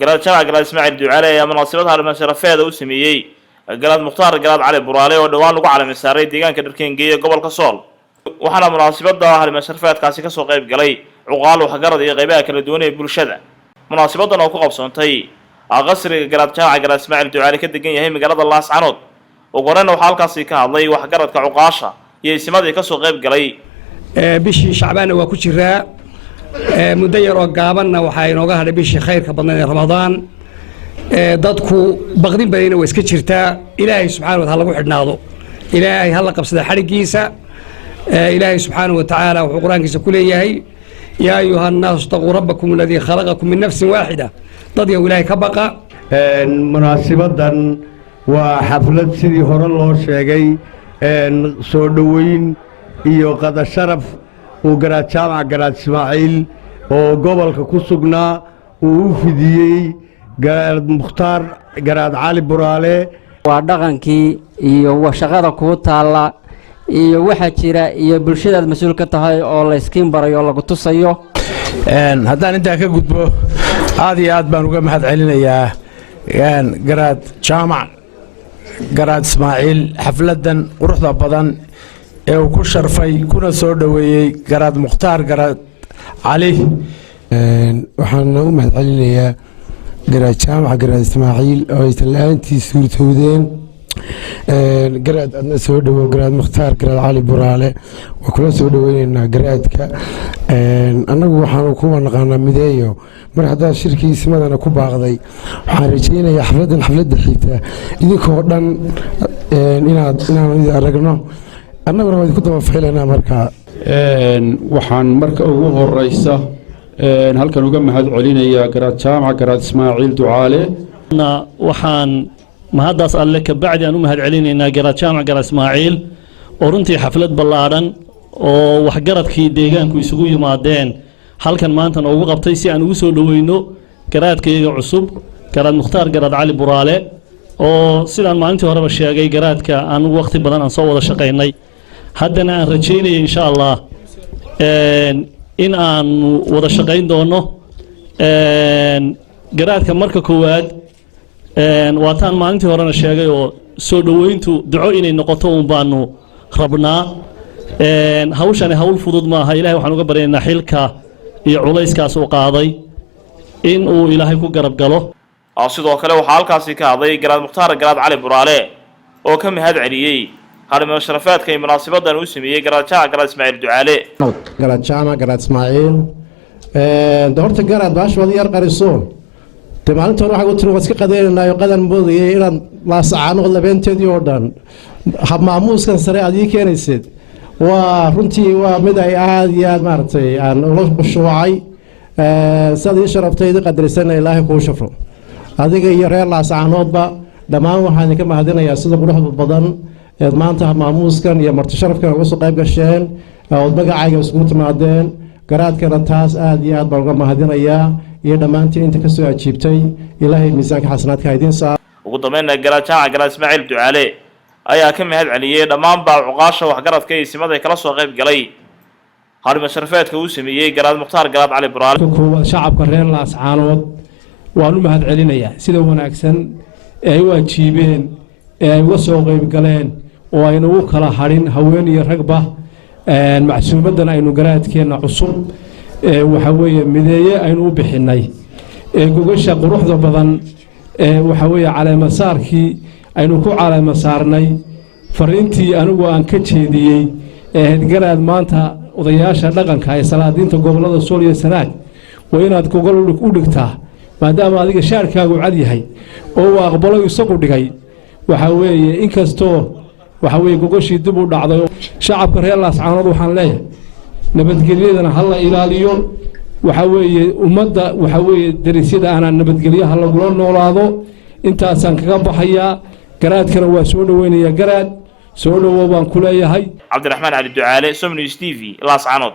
garaad jaamac garaad Ismaaciil Ducaale ayaa munaasabadaha halmasharafeeda u sameeyay garaad Mukhtaar garaad Cali Buraale oo dhawaan lagu calaamay saaray deegaanka Dharkeengeeye gobolka Sool waxaana munaasabada halmasharafeedkaasi ka soo qayb galay cuqaal waxgarad iyo qaybaha kala duwan ee bulshada munaasabadan oo ku qabsoontay qasriga garaad jaamac garaad Ismaaciil Ducaale ka degan yahay magaalada Laascaanood ugu horreynna waxaa halkaasi ka hadlay waxgaradka cuqaasha iyo isimadii ka soo qayb galay bishii Shacbaan waa ku jiraa muddo yar oo gaabanna waxa inooga hadhay bishii khayrka badnaa ee Ramadaan dadku baqdin badayna way iska jirtaa Ilaahay subxaanahu wa ta'aala lagu xidhnaado Ilaahay hal qabsada xarigiisa Ilaahay subxaanahu wa ta'aala wuxuu quraankiisa ku leeyahay yaa ayuhan naas taquu rabbakum alladhi khalaqakum min nafsin waahida dad ya Ilaahay ka baqa munaasabadan waa xaflad sidii hore loo sheegay soo dhaweyn iyo qada sharaf uu garaad jaamac garaad Ismaaciil oo gobolka ku sugnaa uu u fidiyey garaad Mukhtaar garaad Cali Buraale waa dhaqankii iyo shaqada ku taala iyo waxa jira iyo bulshada mas'uul ka tahay oo la iskiin barayo lagu tusayo haddaan inta ka gudbo aad iyo aad baan uga mahad celinayaa garaad jaamac garaad Ismaaciil xafladan quruxda badan ee uu ku sharfay kuna soo dhaweeyay garaad Mukhtaar garaad Cali waxaan u mahad celinayaa garaad jaamac garaad Ismaaciil oo ay talaantii suurtoodeen garaad adna soo dhawo garaad Mukhtaar garaad Cali Buraale waa kula soo dhaweynaynaa garaadka annagu waxaan ku naqaanaa mideeyo mar hadaa shirkii ismadana ku baaqday waxaan rajaynayaa xafladda xigta idinkoo dhan inaan aragno annaguna waa ku daba faylanaa markaa waxaan marka ugu horeysa halkan uga mahad celinayaa garaad jaamac garaad Ismaaciil Ducaale waxaan mahadaas alle ka bacdi aan u mahad celinaynaa garaad jaamac garaad Ismaaciil oo runtii xaflad ballaaran oo waxgaradkii deegaanku isugu yimaadeen halkan maanta ugu qabtay si aan ugu soo dhaweyno garaadkayga cusub garaad Mukhtaar garaad Cali Buraale oo sidaan maalintii horeba sheegay garaadka aan waqti badan aan soo wada shaqeynay haddana aan rajaynay insha Allah in aan wada shaqeyn doono garaadka marka koowaad waa taan maalintii horena sheegay oo soo dhaweyntu duco inay noqoto un baanu rabnaa hawshani hawl fudud maaha Ilaahay waxaan uga baryaynaa xilka iyo culayskaas uu qaaday in uu Ilaahay ku garab galo sidoo kale waxaa halkaasi ka hadlay garaad Mukhtaar garaad Cali Buraale oo ka mahad celiyay harimo sharafaadka ee munaasabadan uu sameeyay garaad jaamac garaad Ismaaciil Ducaale garaad jaamac garaad Ismaaciil horta garaad baash wada yar qariso maalinta waxa uu tiri iska qadeynaayo qadan moodayay inaan Laascaanood labeenteedii oo dhan hab maamuuskan sare aad ii keenaysid waa runtii waa mid ay aad iyo aad maartay aan ula qushuucay sidii sharaftayda qadarisan Ilaahay ku shafro adiga iyo reer Laascaanoodba dhamaan waxaan ka mahadinayaa sida quruxda badan ee maanta maamuuskan iyo marti sharafkan uga soo qayb gasheen oo magacayga isku timaadeen garaadkana taas aad iyo aad baan uga mahadinayaa iyo dhamaantii inta ka soo ajiibtay Ilaahay miisaanka xasanaadka idin saa ugu dambeynna garaad jaamac garaad Ismaaciil Ducaale ayaa ka mahad celiyay dhammaan cuqaasha waxgaradka ee simada kala soo qayb galay harimo sharafeedka uu sameeyay garaad Mukhtaar garaad Cali Buraale shacabka reer Laascaanood waan u mahad celinayaa sida wanaagsan ee ay u ajiibeen ee ay uga soo qayb galeen oo aynu u kala harin haween iyo ragba macsuumadan aynu garaadkeena cusub waxa weeye mideeye aynu u bixinay gogasha quruxda badan waxa weeye caleema saarkii aynu ku caleema saarnay fariintii anigu aan ka jeediyey garaad maanta odayaasha dhaqanka ee salaadiinta gobolada Sool iyo Sanaag waa inaad gogol u dhigtaa maadaama adiga shaarkaagu cad yahay oo uu aqbalo isagu dhigay waxa weeye inkastoo waxa weeye gogoshii dib u dhacday shacabka reer Laascaanood waxaan leeyahay nabadgelyadana hal ilaaliyo waxa weeye ummadda waxa weeye darisyada aan nabadgelyaha lagu noolaado intaasaan kaga baxayaa garaadkana waa soo dhaweynaya garaad soo dhawo baan ku leeyahay Cabdiraxmaan Ali Ducaale Somnews TV Laascaanood